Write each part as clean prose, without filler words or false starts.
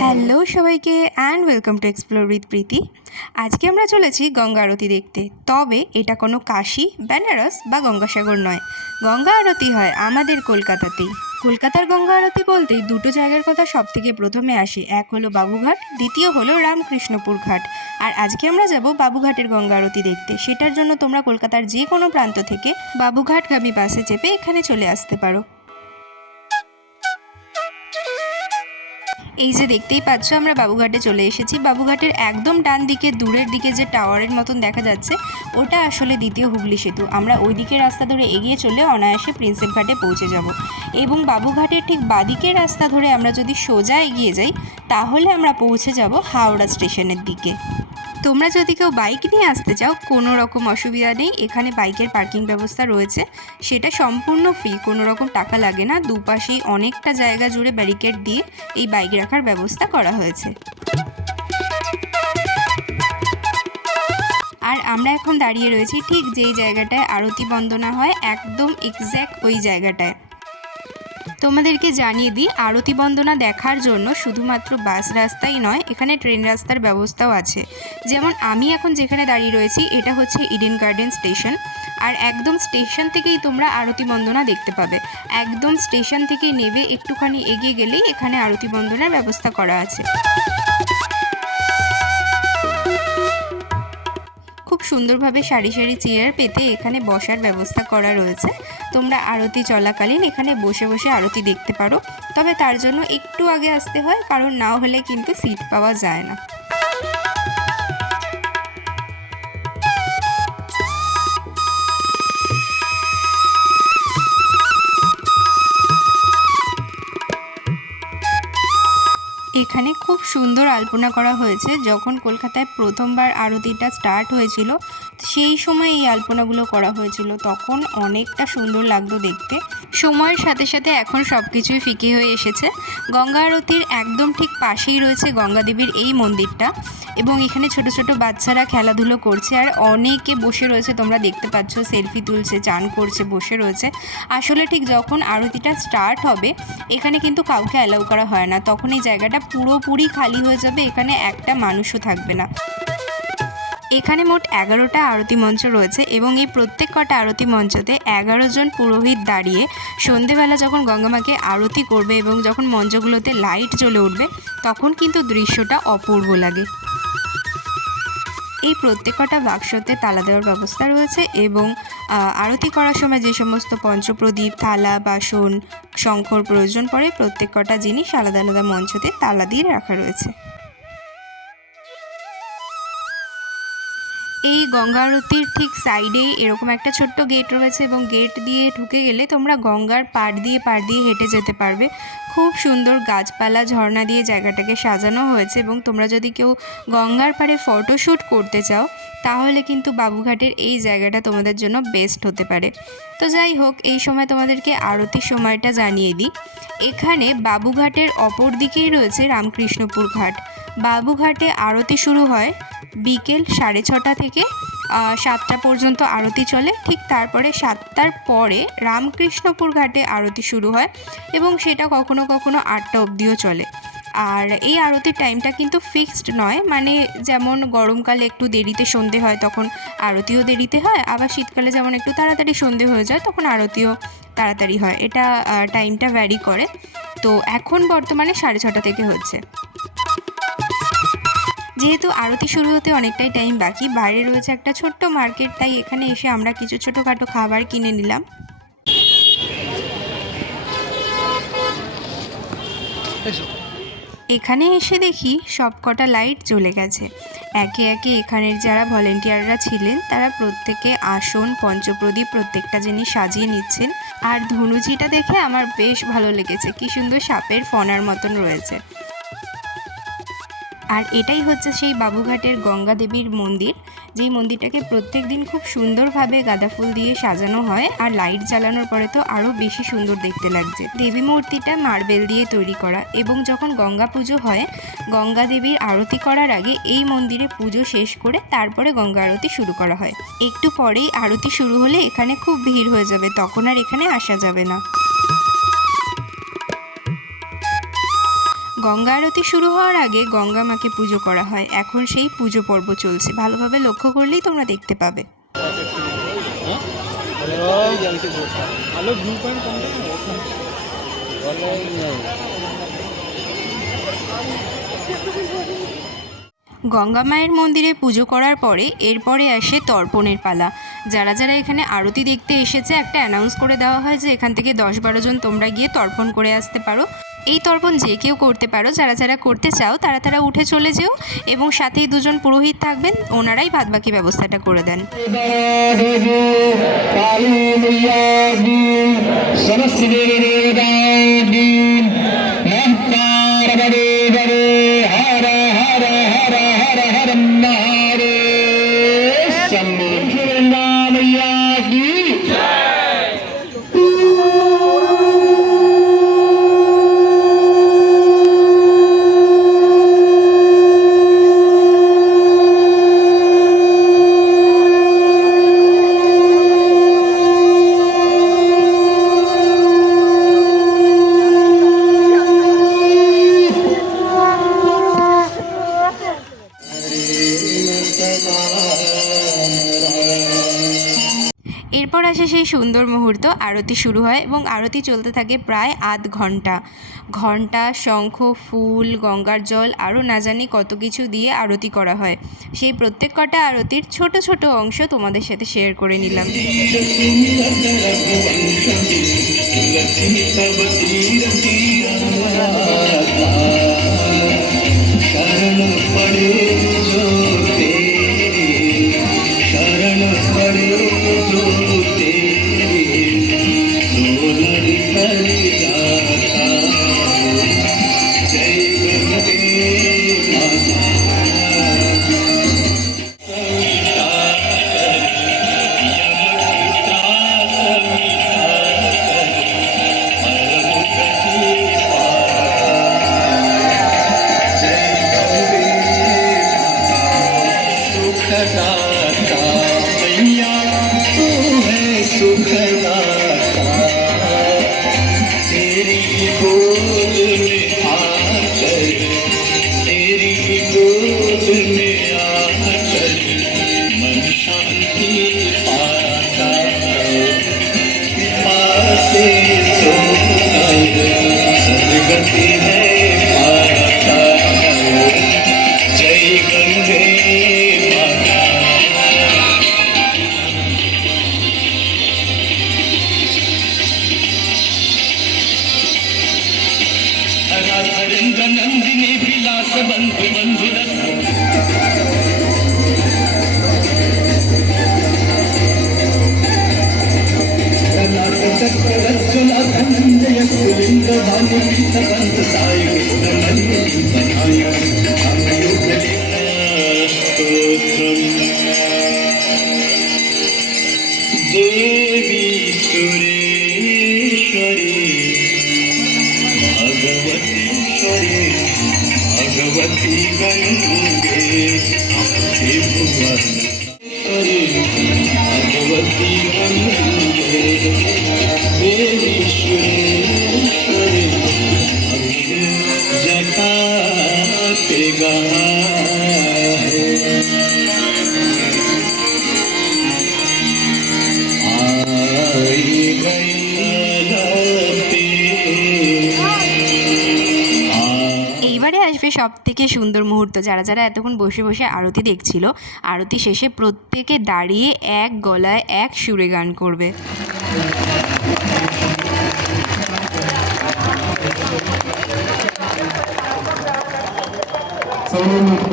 Hello সবাইকে and welcome to explore with Preeti. আজকে আমরা চলেছি গঙ্গা আরতি দেখতে। তবে এটা কোনো কাশী, বেনারস বা গঙ্গাসাগর নয়। গঙ্গা আরতি হয় আমাদের কলকাতাতেই। কলকাতার গঙ্গা আরতি বলতেই দুটো জায়গার কথা সব থেকে প্রথমে আসে। এক হলো বাবুঘাট, দ্বিতীয় হলো রামকৃষ্ণপুর ঘাট। আর আজকে আমরা যাব বাবুঘাটের গঙ্গা আরতি দেখতে। সেটার জন্য তোমরা কলকাতার যে কোনো প্রান্ত থেকে বাবুঘাটগামী বাসে চেপে এখানে চলে আসতে পারো। এই যে দেখতেই পাচ্ছ, আমরা বাবুঘাটে চলে এসেছি। বাবুঘাটের একদম ডান দিকে দূরের দিকে যে টাওয়ারের মতন দেখা যাচ্ছে, ওটা আসলে দ্বিতীয় হুগলি সেতু। আমরা ওই দিকের রাস্তা ধরে এগিয়ে চলে অনায়াসে প্রিন্সেপ ঘাটে পৌঁছে যাব। এবং বাবুঘাটের ঠিক বাদিকের রাস্তা ধরে আমরা যদি সোজা এগিয়ে যাই, তাহলে আমরা পৌঁছে যাব হাওড়া স্টেশনের দিকে। তোমরা যদি কেউ বাইক নিয়ে আসতে চাও, কোনো রকম অসুবিধা নেই। এখানে বাইকের পার্কিং ব্যবস্থা রয়েছে, সেটা সম্পূর্ণ ফ্রি, কোনো রকম টাকা লাগে না। দুপাশেই অনেকটা জায়গা জুড়ে ব্যারিকেড দিয়ে এই বাইক রাখার ব্যবস্থা করা হয়েছে। আর আমরা এখন দাঁড়িয়ে রয়েছি ঠিক যেই জায়গাটায় আরতি বন্দনা হয়, একদম এক্স্যাক্ট ওই জায়গাটায়। তোমাদেরকে জানিয়ে দিই, আরতি বন্দনা দেখার জন্য শুধুমাত্র বাস রাস্তাই নয়, এখানে ট্রেন রাস্তার ব্যবস্থাও আছে। যেমন আমি এখন যেখানে দাঁড়িয়ে রয়েছি, এটা হচ্ছে ইডেন গার্ডেন স্টেশন। আর একদম স্টেশন থেকেই তোমরা আরতি বন্দনা দেখতে পাবে। একদম স্টেশন থেকে নেমে একটুখানি এগিয়ে গেলেই এখানে আরতি বন্দনার ব্যবস্থা করা আছে। খুব সুন্দরভাবে সারি সারি চেয়ার পেতে এখানে বসার ব্যবস্থা করা রয়েছে। তোমরা আরতি চলাকালীন এখানে বসে বসে আরতি দেখতে পারো। তবে তার জন্য একটু আগে আসতে হয়, কারণ না হলে কিন্তু সিট পাওয়া যায় না। এখানে খুব সুন্দর আলপনা করা হয়েছে। যখন কলকাতায় প্রথমবার আরতিটা স্টার্ট হয়েছিল, সেই সময় এই আলপনাগুলো করা হয়েছিল। তখন অনেকটা সুন্দর লাগতো দেখতে। সময়ের সাথে সাথে এখন সব কিছুই ফিকে হয়ে এসেছে। গঙ্গা আরতির একদম ঠিক পাশেই রয়েছে গঙ্গা দেবীর এই মন্দিরটা, এবং এখানে ছোট ছোট বাচ্চারা খেলাধুলো করছে আর অনেকে বসে রয়েছে। তোমরা দেখতে পাচ্ছ, সেলফি তুলছে, চান করছে, বসে রয়েছে। আসলে ঠিক যখন আরতিটা স্টার্ট হবে, এখানে কিন্তু কাউকে অ্যালাউ করা হয় না। তখন এই জায়গাটা পুরোপুরি খালি হয়ে যাবে, এখানে একটা মানুষও থাকবে না। এখানে মোট 11টা আরতি মঞ্চ রয়েছে, এবং এই প্রত্যেক কটা আরতি মঞ্চতে 11 জন পুরোহিত দাঁড়িয়ে সন্ধেবেলা যখন গঙ্গামাকে আরতি করবে এবং যখন মঞ্চগুলোতে লাইট জ্বলে উঠবে, তখন কিন্তু দৃশ্যটা অপূর্ব লাগে। এই প্রত্যেক কটা বাক্সতে তালা দেওয়ার ব্যবস্থা রয়েছে, এবং আরতি করার সময় যে সমস্ত পঞ্চপ্রদীপ, থালা, বাসন, শঙ্খর প্রয়োজন পড়ে, প্রত্যেক কটা জিনিস আলাদা আলাদা মঞ্চতে তালা দিয়ে রাখা রয়েছে। এই গঙ্গা আরতির ঠিক সাইডেই এরকম একটা ছোট্ট গেট রয়েছে, এবং গেট দিয়ে ঢুকে গেলে তোমরা গঙ্গার পাড় দিয়ে হেঁটে যেতে পারবে। খুব সুন্দর গাছপালা, ঝর্ণা দিয়ে জায়গাটাকে সাজানো হয়েছে, এবং তোমরা যদি কেউ গঙ্গার পাড়ে ফটোশ্যুট করতে চাও, তাহলে কিন্তু বাবুঘাটের এই জায়গাটা তোমাদের জন্য বেস্ট হতে পারে। তো যাই হোক, এই সময় তোমাদেরকে আরতির সময়টা জানিয়ে দিই। এখানে বাবুঘাটের অপর দিকেই রয়েছে রামকৃষ্ণপুর ঘাট। বাবুঘাটে আরতি শুরু হয় বিকেল 6:30 থেকে 7টা পর্যন্ত আরতি চলে। ঠিক তারপরে 7টার পরে রামকৃষ্ণপুর ঘাটে আরতি শুরু হয়, এবং সেটা কখনো কখনো 8টা অবধিও চলে। আর এই আরতির টাইমটা কিন্তু ফিক্সড নয়, মানে যেমন গরমকালে একটু দেরিতে সন্ধে হয়, তখন আরতিও দেরিতে হয়। আবার শীতকালে যেমন একটু তাড়াতাড়ি সন্ধে হয়ে যায়, তখন আরতিও তাড়াতাড়ি হয়। এটা টাইমটা ভ্যারি করে। তো এখন বর্তমানে 6:30 থেকে হচ্ছে। যেহেতু আরতি শুরু হতে অনেকটাই টাইম বাকি, বাইরে রয়েছে একটা ছোট্ট মার্কেট, তাই এখানে এসে আমরা কিছু ছোটোখাটো খাবার কিনে নিলাম। এখানে এসে দেখি সব কটা লাইট জ্বলে গেছে। একে একে এখানের যারা ভলেন্টিয়াররা ছিলেন, তারা প্রত্যেকে আসন, পঞ্চপ্রদীপ, প্রত্যেকটা জিনিস সাজিয়ে নিচ্ছেন। আর ধনুচিটা দেখে আমার বেশ ভালো লেগেছে, কি সুন্দর সাপের ফনার মতন রয়েছে। আর এটাই হচ্ছে সেই বাবুঘাটের গঙ্গা দেবীর মন্দির, যেই মন্দিরটাকে প্রত্যেক দিন খুব সুন্দরভাবে গাঁদা ফুল দিয়ে সাজানো হয়। আর লাইট জ্বালানোর পরে তো আরও বেশি সুন্দর দেখতে লাগছে। দেবী মূর্তিটা মার্বেল দিয়ে তৈরি করা, এবং যখন গঙ্গা পুজো হয়, গঙ্গা দেবীর আরতি করার আগে এই মন্দিরে পুজো শেষ করে তারপরে গঙ্গা আরতি শুরু করা হয়। একটু পরেই আরতি শুরু হলে এখানে খুব ভিড় হয়ে যাবে, তখন আর এখানে আসা যাবে না। গঙ্গা আরতি শুরু হওয়ার আগে গঙ্গা মাকে পুজো করা হয়। এখন সেই পুজো পর্ব চলছে, ভালোভাবে লক্ষ্য করলেই তোমরা দেখতে পাবে। গঙ্গা মায়ের মন্দিরে পুজো করার পরে এরপরে আসে তর্পণের পালা। যারা যারা এখানে আরতি দেখতে এসেছে একটা অ্যানাউন্স করে দেওয়া হয় যে এখান থেকে 10-12 জন তোমরা গিয়ে তর্পণ করে আসতে পারো। এই তর্পণ যে কেউ করতে পারো, যারা যারা করতে চাও তারা তারা উঠে চলে যেও, এবং সাথেই 2 জন পুরোহিত থাকবেন, ওনারাই বাদবাকি ব্যবস্থাটা করে দেন। এরপর আসে সেই সুন্দর মুহূর্ত, আরতি শুরু হয় এবং আরতি চলতে থাকে প্রায় আধ ঘন্টা। ঘন্টা, শঙ্খ, ফুল, গঙ্গার জল আরও না জানি কত কিছু দিয়ে আরতি করা হয়। সেই প্রত্যেক কটা আরতির ছোট ছোট অংশ তোমাদের সাথে শেয়ার করে নিলাম। এইবারে আসবে সব থেকে সুন্দর মুহূর্ত। যারা যারা এতক্ষণ বসে বসে আরতি দেখছিল, আরতি শেষে প্রত্যেকে দাঁড়িয়ে এক গলায় এক সুরে গান করবে।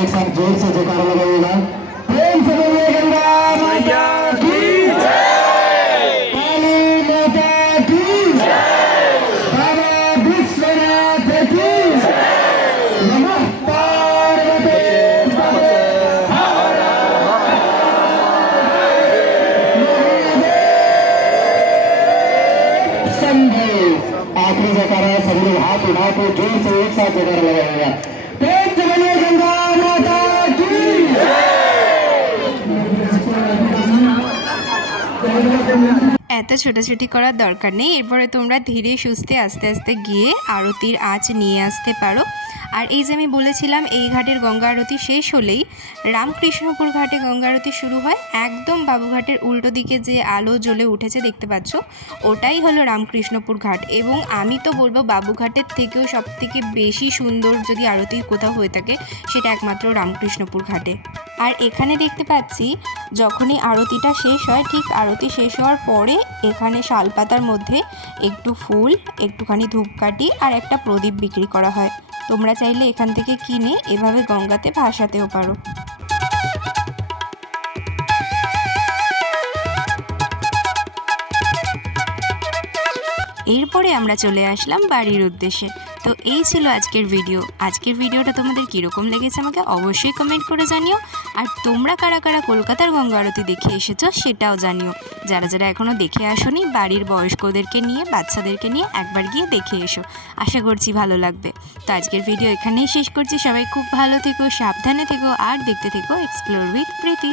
एक साथ जोर से जयकारा लगाइएगा। प्रेम से बोलिए गंगा माता की जय, काली माता की जय, बाबा विश्वनाथ की जय, नमः पार्वती पते हर शंभो। आखिरी जयकारा सभी लोग हाथ उठा के जोर से एक साथ जयकारा लगाइएगा। এত ছোটাছুটি করার দরকার নেই। এরপরে তোমরা ধীরে সুস্থে আস্তে আস্তে গিয়ে আরতির আঁচ নিয়ে আসতে পারো। আর এই যে আমি বলেছিলাম এই ঘাটের গঙ্গা আরতি শেষ হলেই রামকৃষ্ণপুর ঘাটে গঙ্গা আরতি শুরু হয়। একদম বাবুঘাটের উল্টো দিকে যে আলো জ্বলে উঠেছে দেখতে পাচ্ছ, ওটাই হলো রামকৃষ্ণপুর ঘাট। এবং আমি তো বলবো বাবুঘাটের থেকেও সবথেকে বেশি সুন্দর যদি আরতি কোথাও হয়ে থাকে সেটা একমাত্র রামকৃষ্ণপুর ঘাটে। আর এখানে দেখতে পাচ্ছি যখনই আরতিটা শেষ হয়, ঠিক আরতি শেষ হওয়ার পরে এখানে শালপাতার মধ্যে একটু ফুল, একটুখানি ধূপকাঠি আর একটা প্রদীপ বিক্রি করা হয়। তোমরা চাইলে এখান থেকে কিনে এভাবে গঙ্গাতে ভাসাতেও পারো। এরপরে আমরা চলে আসলাম বাড়ির উদ্দেশ্যে। তো এই ছিল আজকের ভিডিও। আজকের ভিডিওটা তোমাদের কীরকম লেগেছে আমাকে অবশ্যই কমেন্ট করে জানিও। আর তোমরা কারা কারা কলকাতার গঙ্গা আরতি দেখে এসেছো সেটাও জানিও। যারা যারা এখনও দেখে আসোনি, বাড়ির বয়স্কদেরকে নিয়ে, বাচ্চাদেরকে নিয়ে একবার গিয়ে দেখে এসো, আশা করছি ভালো লাগবে। তো আজকের ভিডিও এখানেই শেষ করছি। সবাই খুব ভালো থেকো, সাবধানে থেকো আর দেখতে থেকো এক্সপ্লোর উইথ প্রীতি।